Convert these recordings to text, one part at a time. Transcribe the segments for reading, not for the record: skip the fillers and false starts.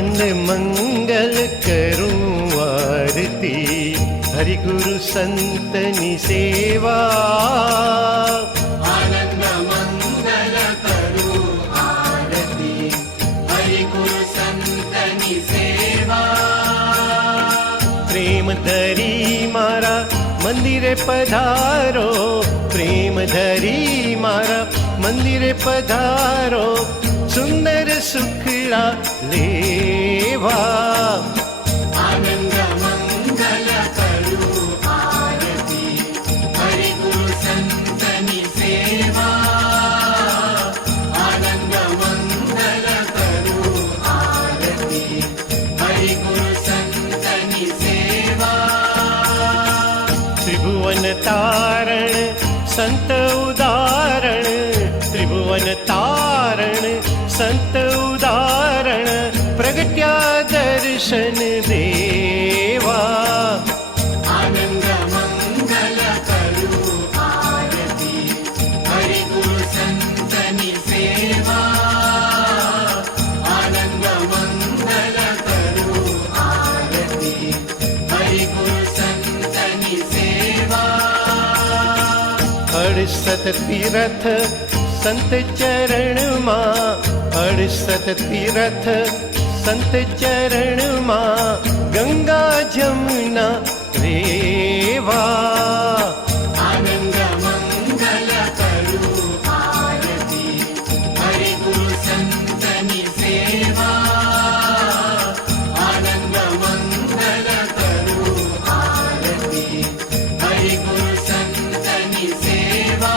आनंद मंगल करूं आरती, हरि गुरु संतनी सेवा। आनंद मंगल करू आरती, हरि गुरु संतनी सेवा। प्रेम धरी मारा मंदिरे पधारो, प्रेम धरी मारा मंदिरे पधारो, सुंदर सुखड़ा लेवा। आनंद मंगल करू आरती, हरि गुरु संतनी सेवा। आनंद मंगल करू आरती, हरि गुरु संतनी सेवा। त्रिभुवन तारण संत उदाहरण, त्रिभुवन तारण संत उदाहरण, प्रगट्या दर्शन देवा। आनंद मंगल करू आरती, हरि गुरु संतनी सेवा। आनंद मंगल करू आरती, हरि गुरु संतनी सेवा। 68 तीरथ संत चरण मां, 68 तीरथ संत चरण मां, गंगा जमुना रेवा। आनंद मंगल करू आरती, हरि गुरु संतनी सेवा। आनंद मंगल करू आरती, हरि गुरु संतनी सेवा।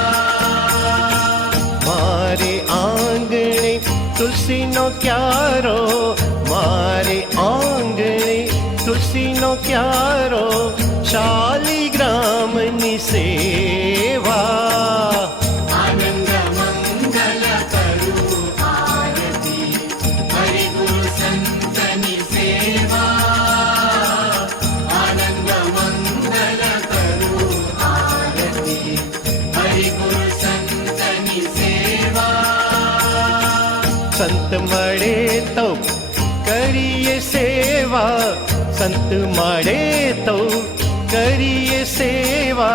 मारे आंगणे तुलसी नो क्यारो, मारे आंगणे तुलसी नो क्यारो, शालिग्राम नि सेवा। आनंद मंगल करू आरती, हरि गुरु संतनी सेवा। आनंद मंगल करू आरती, हरि गुरु संतनी सेवा। संत मळे तो करिए सेवा, संत मळे तो करिए सेवा,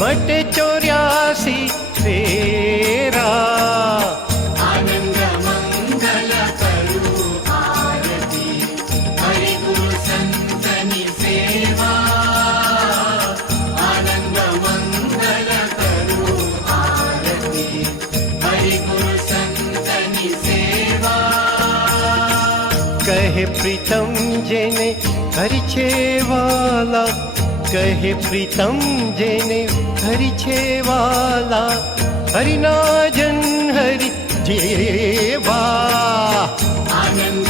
मटे 84 फेरा। आनंद मंगल करू आरती, हरि गुरु संतनी सेवा। आनंद मंगल करू आरती, हरि गुरु संतनी सेवा। कहे प्रीतम जेने हरि छेवाला, कहे प्रीतम जेने हरि छेवाला, हरि नाजन हरि जेवा। आनंद